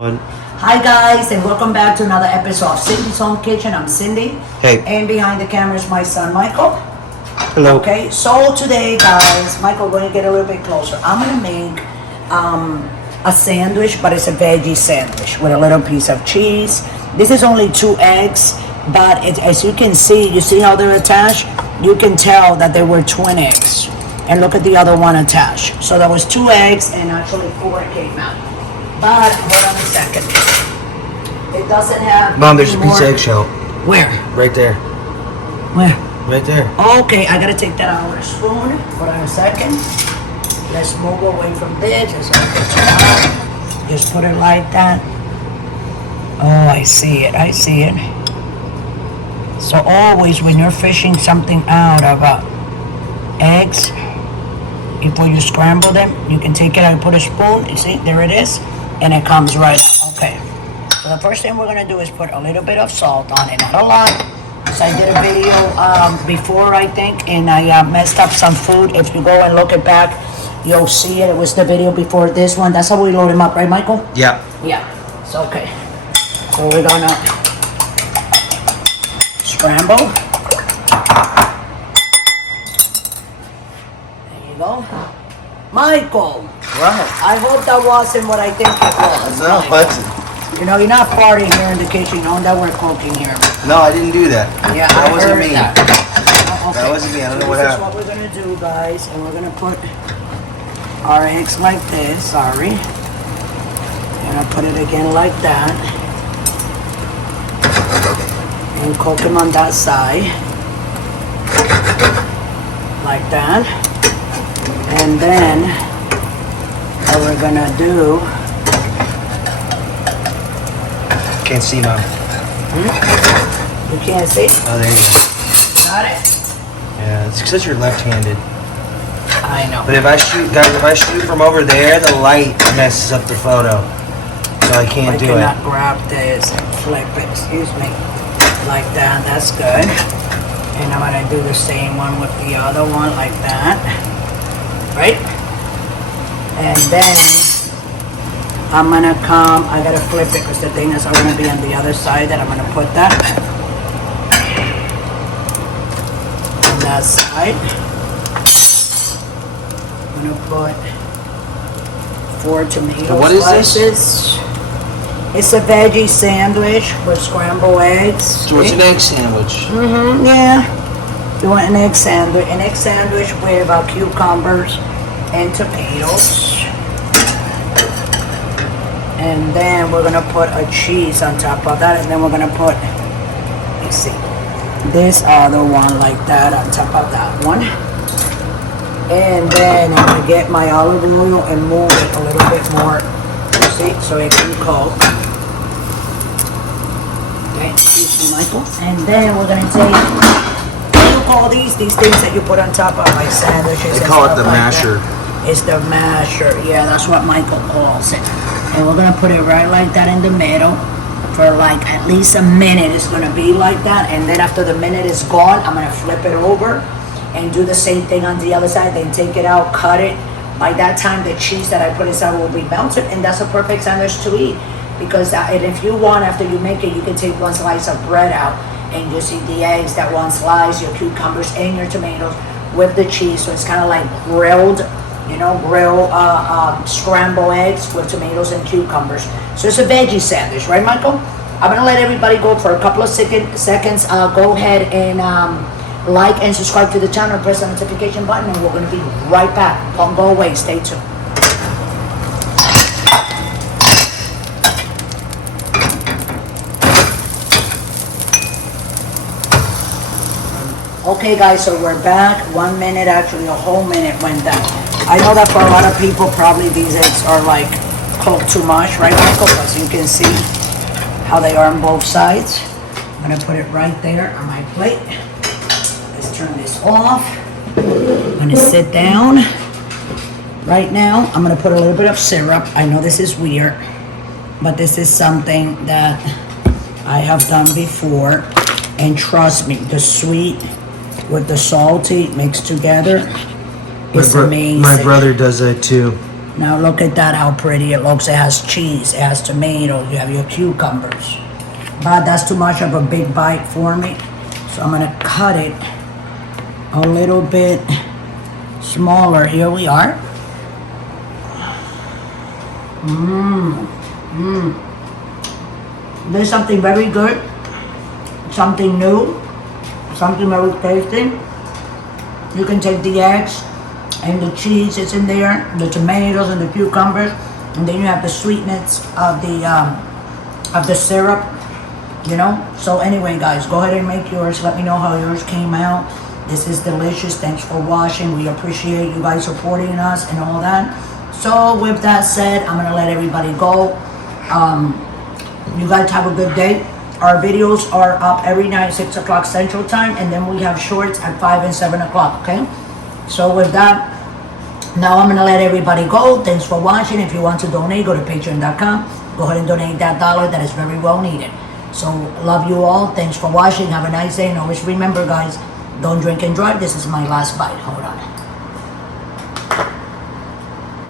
Hi guys, and welcome back to another episode of Cindy's Home Kitchen. I'm Cindy. Hey. And behind the camera is my son Michael. Hello. Okay, so today guys, Michael, we're gonna get a little bit closer. I'm gonna make a sandwich, but it's a veggie sandwich with a little piece of cheese. This is only 2 eggs, but as you can see, you see how they're attached? You can tell that they were twin eggs. And look at the other one attached. So that was 2 eggs and actually 4 came out. But hold on a second. It doesn't have. Mom, there's a piece of eggshell. Where? Right there. Where? Right there. Okay, I gotta take that out with a spoon. Hold on a second. Let's move away from this. Just put it like that. Oh, I see it. I see it. So always when you're fishing something out of eggs, before you scramble them, you can take it out and put a spoon. You see, there it is. And it comes right out. Okay. So the first thing we're gonna do is put a little bit of salt on it, not a lot. So I did a video before, I think, and I messed up some food. If you go and look it back, you'll see it. It was the video before this one. That's how we load them up, right, Michael? Yeah. Yeah. It's okay. So we're gonna scramble. There you go. Michael. Right. I hope that wasn't what I think it was. No, wasn't. You know, you're not farting here in the kitchen. You know that we're cooking here. No, I didn't do that. Yeah, that I wasn't heard me. that. Oh, okay. That wasn't me. I don't know what This is happened. what we're gonna do, guys, and we're gonna put our eggs like this. Sorry. And I'll put it again like that. And cook them on that side. Like that. And then what we're gonna do. Can't see, Mom. You can't see? Oh, there you go. Got it? Yeah, it's because you're left-handed. I know. But if I shoot from over there, the light messes up the photo. So I can't do it. I cannot grab this and flip it, excuse me. Like that, that's good. And I'm gonna do the same one with the other one, like that. Right? And then I'm gonna come, I gotta flip it because the thing is I'm gonna be on the other side that I'm gonna put that. On that side. I'm gonna put 4 tomato So what is slices. this? It's a veggie sandwich with scrambled eggs. So it's an egg sandwich. Mm-hmm, yeah. You want an egg sandwich with cucumbers and tomatoes. And then we're gonna put a cheese on top of that, and then we're gonna put, let's see, this other one like that on top of that one. And then I'm gonna get my olive oil and move it a little bit more, you see, so it can cook. Okay, excuse me, Michael. And then we're gonna take, what do you call these things that you put on top of like sandwiches? They call it the masher. It's the masher, yeah, that's what Michael calls it. And we're gonna put it right like that in the middle for like at least a minute. It's gonna be like that, and then after the minute is gone, I'm gonna flip it over and do the same thing on the other side. Then take it out, cut it. By that time, the cheese that I put inside will be melted, and that's a perfect sandwich to eat. Because and if you want, after you make it, you can take 1 slice of bread out and just eat the eggs, that 1 slice, your cucumbers and your tomatoes with the cheese. So it's kind of like grilled. You know, scrambled eggs with tomatoes and cucumbers. So it's a veggie sandwich, right, Michael? I'm gonna let everybody go for a couple of seconds. Go ahead and like and subscribe to the channel, press the notification button, and we're gonna be right back. Don't go away, stay tuned. Okay guys, so we're back. 1 minute, actually a whole minute went down. I know that for a lot of people, probably these eggs are like cooked too much, right, Michael? Because you can see how they are on both sides. I'm gonna put it right there on my plate. Let's turn this off. I'm gonna sit down. Right now, I'm gonna put a little bit of syrup. I know this is weird, but this is something that I have done before. And trust me, the sweet with the salty mixed together. It's amazing. My brother does that too. Now look at that, how pretty it looks. It has cheese, it has tomatoes, you have your cucumbers. But that's too much of a big bite for me. So I'm gonna cut it a little bit smaller. Here we are. There's something very good, something new, something very tasty. You can take the eggs and the cheese is in there, the tomatoes and the cucumbers, and then you have the sweetness of the syrup, you know. So anyway, guys, go ahead and make yours. Let me know how yours came out. This is delicious. Thanks for watching. We appreciate you guys supporting us and all that. So with that said, I'm gonna let everybody go. You guys have a good day. Our videos are up every night, 6 o'clock Central Time, and then we have shorts at 5 and 7 o'clock, okay? So with that, now I'm gonna let everybody go. Thanks for watching. If you want to donate, go to patreon.com. Go ahead and donate that $1. That is very well needed. So love you all. Thanks for watching. Have a nice day. And always remember, guys, don't drink and drive. This is my last bite. Hold on.